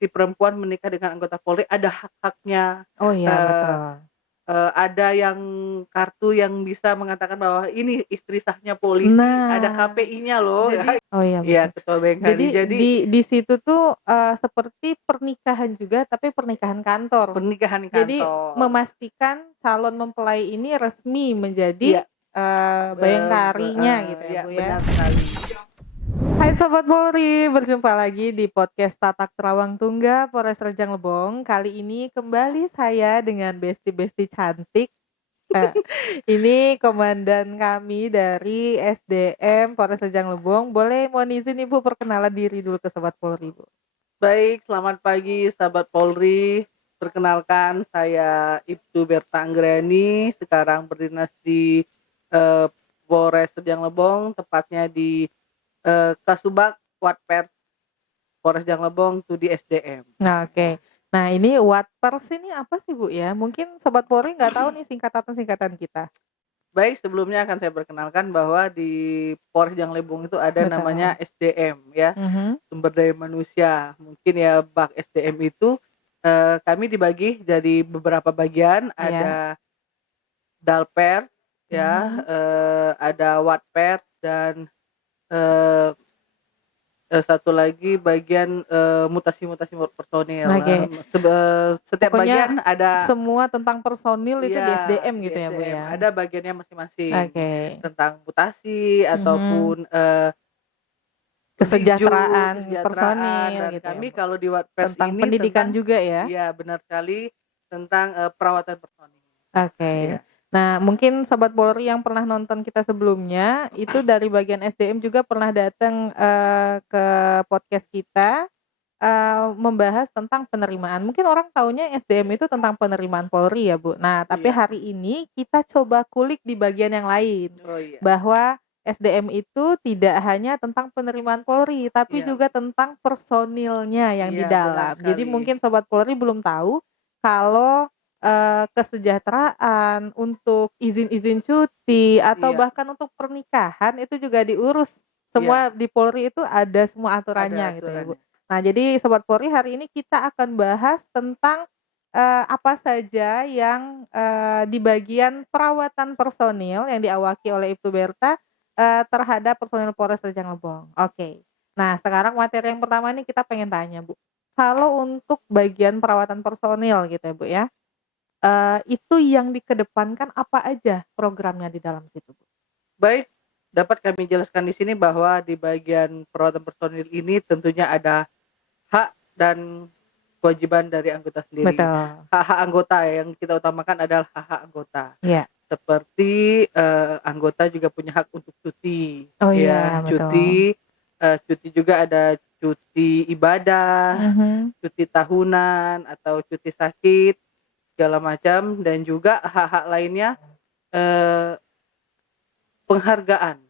si perempuan menikah dengan anggota Polri ada hak-haknya, Oh iya, eee betul. ada yang kartu yang bisa mengatakan bahwa ini istri sahnya polisi, ada Nah, KPI-nya loh. jadi oh iya Iya, betul. ketua Bengkali. Jadi Jadi di situ tuh, seperti pernikahan juga tapi pernikahan kantor. pernikahan Jadi kantor. memastikan calon mempelai ini resmi menjadi, Iya, bayangkarinya gitu ya, iya Bu, ya. benar sekali. Hai Sobat Polri, berjumpa lagi di podcast Tatak Terawang Tungga Polres Rejang Lebong. Kali ini kembali saya dengan besti-besti cantik. Eee, ini komandan kami dari SDM Polres Rejang Lebong. Boleh mohon izin Ibu perkenalan diri dulu ke Sobat Polri, Bu? Baik, selamat pagi sahabat Polri. Perkenalkan saya Ibtu Berta Anggrani, sekarang berdinas di eh, Polres Rejang Lebong, tepatnya di Kasubag Watpers Polres Rejang Lebong itu di SDM. Nah, oke. Nah, ini Watpers ini apa sih, Bu, ya? Mungkin Sobat Polri nggak tahu nih singkatan-singkatan kita. Baik, sebelumnya akan saya perkenalkan bahwa di Polres Rejang Lebong itu ada namanya Betul. SDM ya, Mhm, sumber daya manusia. Mungkin ya bak SDM itu kami dibagi jadi beberapa bagian, iya. ada Dalper ya, Mhm. ada Watpers dan eee satu lagi bagian, mutasi-mutasi personil, Oke. setiap Pokoknya bagian ada. semua tentang personil itu di Iya, SDM di gitu ya, Bu, SDM ya? ada bagiannya masing-masing, Oke. tentang mutasi Mhm. ataupun, peniju, Kesejahteraan kesejahteraan, personil dan gitu ya, kami Bu? kalau di Watpers Tentang ini pendidikan tentang, juga ya? iya benar sekali, tentang, perawatan personil. Oke. Iya. Nah, mungkin Sobat Polri yang pernah nonton kita sebelumnya, itu dari bagian SDM juga pernah datang, ke podcast kita, membahas tentang penerimaan. Mungkin orang taunya SDM itu tentang penerimaan Polri ya, Bu. Nah, tapi Iya. hari ini kita coba kulik di bagian yang lain, Oh iya. bahwa SDM itu tidak hanya tentang penerimaan Polri, tapi Iya. juga tentang personilnya yang di Iya benar dalam. Jadi sekali. mungkin Sobat Polri belum tahu kalau kesejahteraan, untuk izin-izin cuti, atau Iya. bahkan untuk pernikahan itu juga diurus. Iya, Semua di Polri itu ada semua ada aturannya gitu ya, Bu. aturannya. Nah, jadi Sobat Polri hari ini kita akan bahas tentang, apa saja yang, di bagian perawatan personil yang diawaki oleh Ibtu Berta, terhadap personil Polres Rejang Lebong. Oke. Nah, sekarang materi yang pertama nih kita pengen tanya, Bu. Kalau untuk bagian perawatan personil gitu ya, Bu, ya. Itu yang dikedepankan apa aja programnya di dalam situ, Bu? Baik, dapat kami jelaskan di sini bahwa di bagian perawatan personil ini tentunya ada hak dan kewajiban dari anggota sendiri. Betul. Hak-hak anggota yang kita utamakan adalah hak-hak anggota. Iya. Seperti, anggota juga punya hak untuk cuti, Oh ya, iya, betul. cuti juga ada cuti ibadah, Mhm. cuti tahunan, atau cuti sakit, segala macam, dan juga hak-hak lainnya, eee, penghargaan,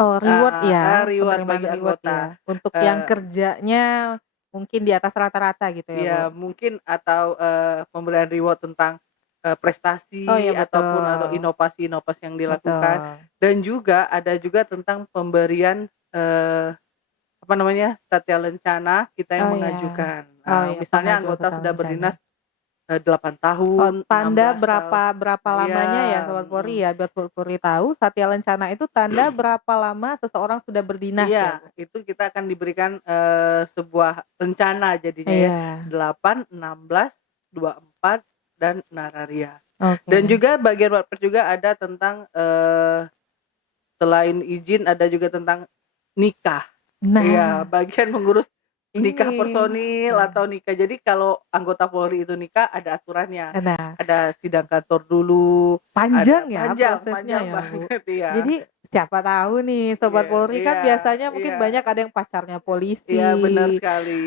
Oh, reward ya, reward penerimaan bagi reward anggota, ya, untuk yang eee kerjanya mungkin di atas rata-rata gitu ya, Bu? ya mungkin atau, pemberian reward tentang, Oh iya, prestasi atau betul. inovasi-inovasi yang dilakukan, Betul. dan juga ada juga tentang pemberian, apa namanya, satya lencana kita yang Oh iya. mengajukan. Oh iya, Misalnya pengajuan anggota setara sudah rencana. berdinas, 8 Oh, tahun, tanda 16 tahun. berapa Iya, lamanya ya Sobat Polri ya, biar Sobat Polri tahu Satya Lencana itu tanda berapa lama seseorang sudah berdinas ya, iya, Bu? itu kita akan diberikan, sebuah rencana jadinya ya, Iya. 8, 16, 24, dan Nararia. Dan Oke. juga bagian Watpers juga ada tentang, selain izin ada juga tentang nikah. Iya, Nah, bagian mengurus nikah ini personil nah atau nikah. Jadi kalau anggota Polri itu nikah ada aturannya. nah, Ada sidang kantor dulu, ada panjang ya panjang prosesnya panjang ya, Bu. banget iya. Jadi siapa tahu nih Sobat Iya, Polri kan iya, biasanya mungkin iya. banyak ada yang pacarnya Iya benar polisi, sekali.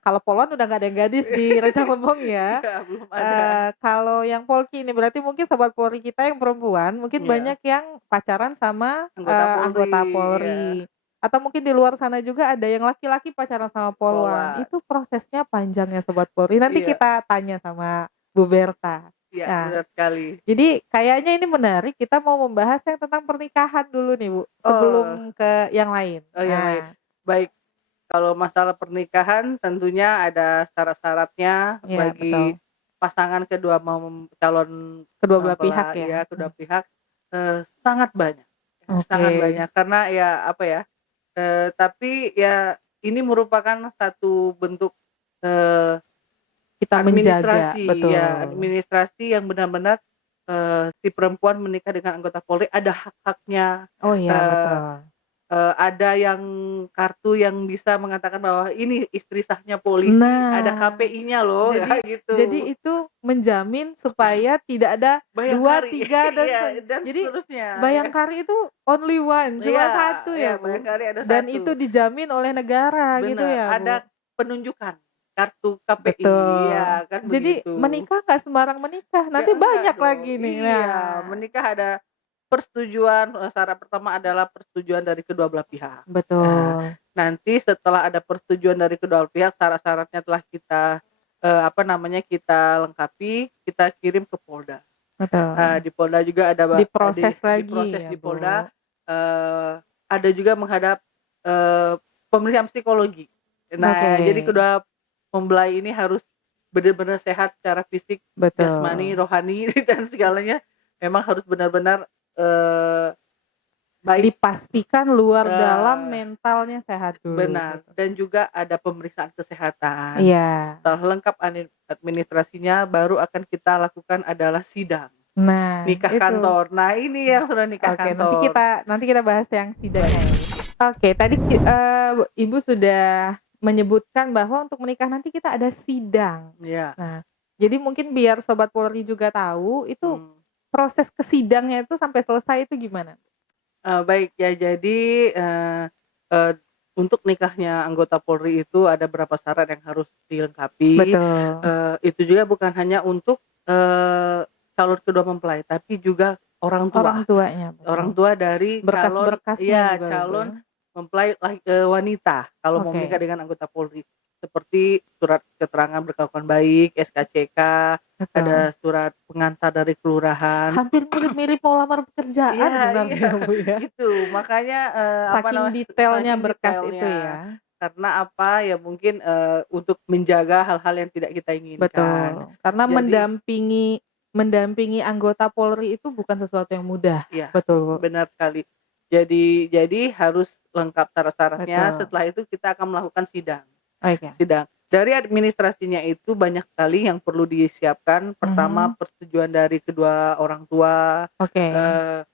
kalau Polwan udah nggak ada yang gadis di Rejang Lebong ya. Iya, belum ada. Kalau yang Polki ini berarti mungkin Sobat Polri kita yang perempuan mungkin Iya, banyak yang pacaran sama, anggota Polri, anggota iya, Polri. Atau mungkin di luar sana juga ada yang laki-laki pacaran sama Polwan. Polwan. Itu prosesnya panjang ya Sobat Polri. Nanti Iya, kita tanya sama Bu Berta. iya Nah, benar sekali. jadi kayaknya ini menarik, kita mau membahas yang tentang pernikahan dulu nih, Bu, Oh, sebelum ke yang lain. yang lain. Nah, Baik. Kalau masalah pernikahan tentunya ada syarat-syaratnya Iya, bagi betul. pasangan kedua calon Kedua belah pihak mempelai ya? ya, kedua pihak, sangat Oke. banyak karena ya, apa ya, tapi ya ini merupakan satu bentuk, eee, Kita menjaga, administrasi ya, betul. administrasi yang benar-benar, si perempuan menikah dengan anggota Polri ada hak-haknya, Oh iya, eee betul. ada yang kartu yang bisa mengatakan bahwa ini istri sahnya polisi, ada Nah, KPI-nya loh, jadi kayak gitu. itu menjamin supaya tidak ada 2 Bayangkari 3 iya, dan jadi seterusnya, ya. bayangkari itu only one, Iya cuma satu iya, ya, Bu? Bayangkari ada Dan itu satu. dijamin oleh negara gitu Bener, ya, ada Bu? penunjukan kartu KPI, Betul. ya kan Jadi begitu. menikah nggak sembarang menikah, Ya nanti enggak banyak dong, lagi nih. iya, Nah, menikah ada persetujuan, syarat pertama adalah persetujuan dari kedua belah pihak. Nah, betul, nanti setelah ada persetujuan dari kedua belah pihak, syarat-syaratnya telah kita, kita lengkapi, kita kirim ke Polda. betul. Di Polda juga ada Diproses lagi diproses ya, di Polda, Bu? ada juga menghadap, pemeriksaan psikologi. Nah, jadi Oke, kedua mempelai ini harus benar-benar sehat secara fisik, jasmani, betul. rohani, dan segalanya memang harus benar-benar, eee, baik, Dipastikan luar dalam eee, mentalnya sehat dulu, benar, gitu. dan juga ada pemeriksaan kesehatan. Iya. Setelah lengkap administrasinya, baru akan kita lakukan adalah sidang, Nah, nikah itu. kantor. Nah, ini yang sudah nikah Oke, nanti kantor. kita bahas yang sidangnya ya, Baik, Bu. Oke, tadi Ibu sudah menyebutkan bahwa untuk menikah nanti kita ada sidang. iya, Nah, jadi mungkin biar Sobat Polri juga tahu, itu mmm, proses ke sidangnya itu sampai selesai itu gimana? baik ya, jadi, eee eee, untuk nikahnya anggota Polri itu ada beberapa syarat yang harus dilengkapi, Betul, itu juga bukan hanya untuk, calon kedua mempelai, tapi juga orang orang tua. tuanya, betul. Orang tua dari calon, Berkas-berkasnya iya, juga, Ibu, calon ya? mempelai wanita kalau mau menikah Oke, dengan anggota Polri. Seperti surat keterangan berkelakuan baik, SKCK, betul. ada surat pengantar dari kelurahan. Hampir mirip-mirip mau lamar pekerjaan Iya sebenarnya iya, ya, Bu, ya? itu makanya, apa Saking namanya, detailnya saking berkas itu detailnya. ya? Karena apa, ya mungkin, untuk menjaga hal-hal yang tidak kita inginkan. Betul, karena Jadi mendampingi anggota Polri itu bukan sesuatu yang mudah. iya, Betul, Bu, benar sekali. Jadi harus lengkap syarat-syaratnya, betul. setelah itu kita akan melakukan sidang. Oke. Sidang. Dari administrasinya itu banyak sekali yang perlu disiapkan. Pertama, Mhm, persetujuan dari kedua orang tua, oke. eee,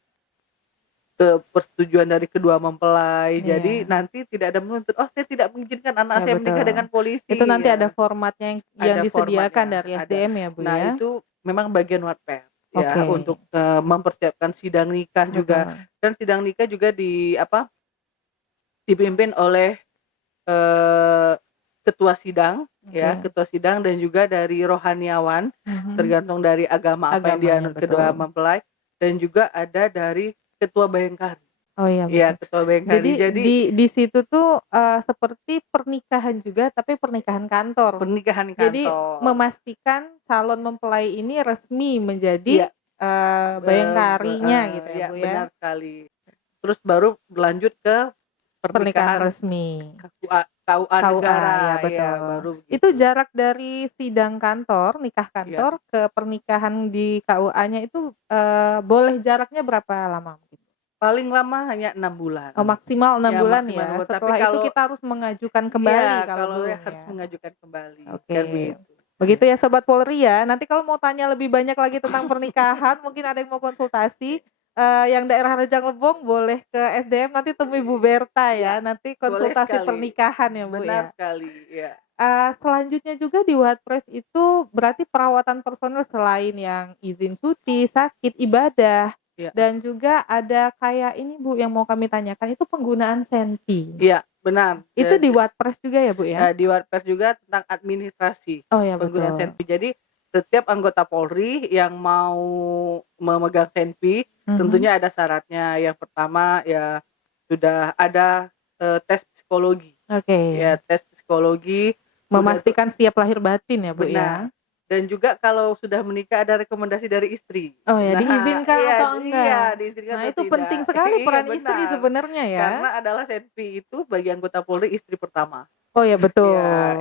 persetujuan dari kedua mempelai. Jadi Iya, nanti tidak ada menuntut, "Oh, saya tidak mengizinkan anak iya saya menikah betul. dengan Itu polisi." nanti ada Ya, formatnya yang ada disediakan formatnya, dari ada. SDM ya, Bu, Nah, ya? itu memang bagian Wattpad ya, Oke, untuk, mempersiapkan sidang nikah juga. betul. Dan sidang nikah juga dipimpin oleh, eee, ketua sidang ya, Oke. ketua sidang dan juga dari rohaniawan, Mhm, tergantung dari agama apa yang agamanya, dianut kedua betul. mempelai, dan juga ada dari ketua Bayangkari. Oh iya, Iya, betul. ketua Bayangkari. Jadi Jadi di situ tuh, seperti pernikahan juga tapi pernikahan kantor. pernikahan Jadi kantor. memastikan calon mempelai ini resmi menjadi, Iya, bayangkarinya gitu ya, iya, Bu, ya? benar sekali. Terus baru berlanjut ke Pernikahan pernikahan resmi. KUA KUA, ya negara, ya betul. baru Itu begitu. jarak dari sidang kantor, nikah Iya, kantor ke pernikahan di KUA-nya itu, boleh jaraknya berapa lama mungkin? paling lama hanya 6 bulan. Oh maksimal 6 Ya bulan maksimal 6 ya? bulan, tapi Setelah itu kalau kita harus mengajukan kembali iya, kalau kalau ya belum harus ya? mengajukan kembali, kan Oke. begitu. Begitu ya Sobat Polri ya, nanti kalau mau tanya lebih banyak lagi tentang pernikahan, mungkin ada yang mau konsultasi, yang daerah Rejang Lebong boleh ke SDM nanti temui Bu Berta Iya, ya, nanti boleh konsultasi sekali, pernikahan ya Bu benar ya? sekali, iya. Selanjutnya juga di WordPress itu berarti perawatan personil selain yang izin cuti, sakit, ibadah, Iya dan juga ada kayak ini Bu yang mau kami tanyakan itu penggunaan Senpi. iya, benar. Itu di WordPress juga ya Bu ya? Di WordPress juga tentang administrasi Oh ya penggunaan betul. Senpi. Jadi setiap anggota Polri yang mau memegang Senpi Mhm, tentunya ada syaratnya. Yang pertama ya sudah ada, tes psikologi. oke. Ya tes psikologi, udah tuh Memastikan siap lahir batin ya Bu benar. ya? Dan juga kalau sudah menikah ada rekomendasi dari istri. Oh ya, Nah, diizinkan iya atau iya, enggak. diizinkan Nah, atau itu penting tidak. sekali Iya peran istri benar, sebenarnya ya. karena adalah Senpi itu bagi anggota Polri istri pertama. Oh ya, Ya, betul.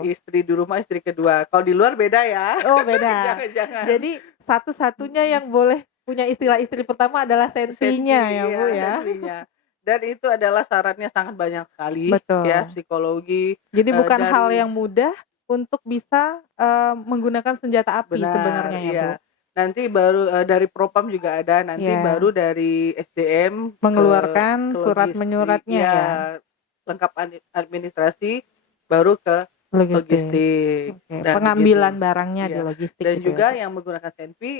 istri di rumah, istri kedua. Kalau di luar beda ya. Oh beda. Jangan-jangan. Jadi satu-satunya yang boleh punya istilah istri pertama adalah Senpi, Senpinya ya Bu iya ya. Senpinya. Dan itu adalah syaratnya sangat banyak sekali ya, Betul. psikologi, Jadi bukan hal dari yang mudah untuk bisa, menggunakan senjata api benar, sebenarnya ya Bu. iya. Nanti baru, dari Propam juga ada, nanti Iya. baru dari SDM Mengeluarkan ke surat logistik, menyuratnya iya, ya. lengkap administrasi, baru ke Logistik. logistik. Oke, Dan pengambilan begitu. barangnya di Iya. logistik Dan gitu ya juga Bu. yang menggunakan Senpi,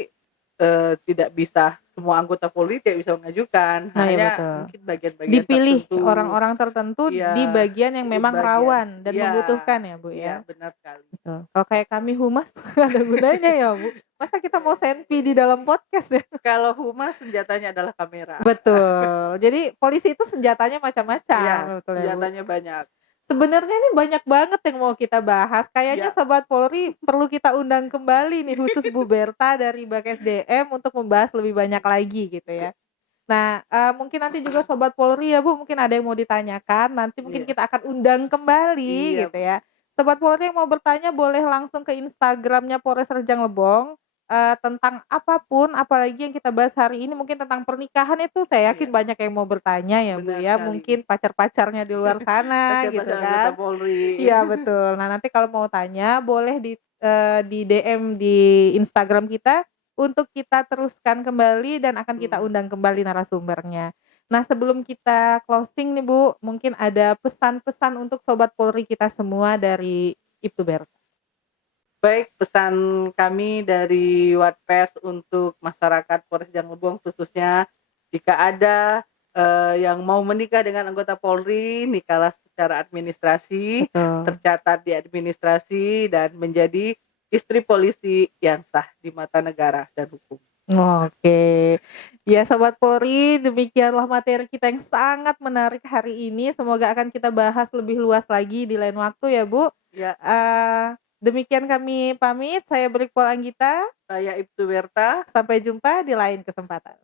tidak bisa semua anggota Polri tidak bisa mengajukan, Nah ya hanya betul. mungkin bagian-bagian Dipilih tertentu. orang-orang tertentu di Iya, bagian yang memang bagian. rawan dan Iya, membutuhkan ya Bu iya ya. benar sekali. Betul. Kalau kayak kami humas tuh nggak ada gunanya ya Bu. Masa kita mau Senpi di dalam podcast ya? Kalau humas senjatanya adalah kamera. Betul. Jadi polisi itu senjatanya Iya, macam-macam, betul ya Bu. senjatanya banyak. Sebenarnya ini banyak banget yang mau kita bahas. Kayaknya Ya. Sobat Polri perlu kita undang kembali nih khusus Bu Berta dari BKSDM untuk membahas lebih banyak lagi gitu ya. Nah, mungkin nanti juga Sobat Polri ya Bu, mungkin ada yang mau ditanyakan, nanti mungkin Iya. kita akan undang kembali Iya. gitu ya. Sobat Polri yang mau bertanya boleh langsung ke Instagram-nya Polres Rejang Lebong, tentang apapun, apalagi yang kita bahas hari ini mungkin tentang pernikahan itu saya yakin Iya. banyak yang mau bertanya ya Bu Benar ya, sekali. mungkin pacar-pacarnya di luar sana gitu Pacar-pacar anggota kan. Polri. Iya betul. Nah nanti kalau mau tanya boleh di DM di Instagram kita untuk kita teruskan kembali dan akan kita undang kembali narasumbernya. Nah sebelum kita closing nih Bu, mungkin ada pesan-pesan untuk Sobat Polri kita semua dari Ibtu Berta. Baik, pesan kami dari Wattpers untuk masyarakat Polres Rejang Lebong khususnya, jika ada yang mau menikah dengan anggota Polri, nikahlah secara administrasi, Betul. tercatat di administrasi dan menjadi istri polisi yang sah di mata negara dan hukum. Oke. Ya Sobat Polri, demikianlah materi kita yang sangat menarik hari ini. Semoga akan kita bahas lebih luas lagi di lain waktu ya Bu. Ya. Demikian kami pamit. Saya Brikpol Anggita. Saya Ibtu Berta. Sampai jumpa di lain kesempatan.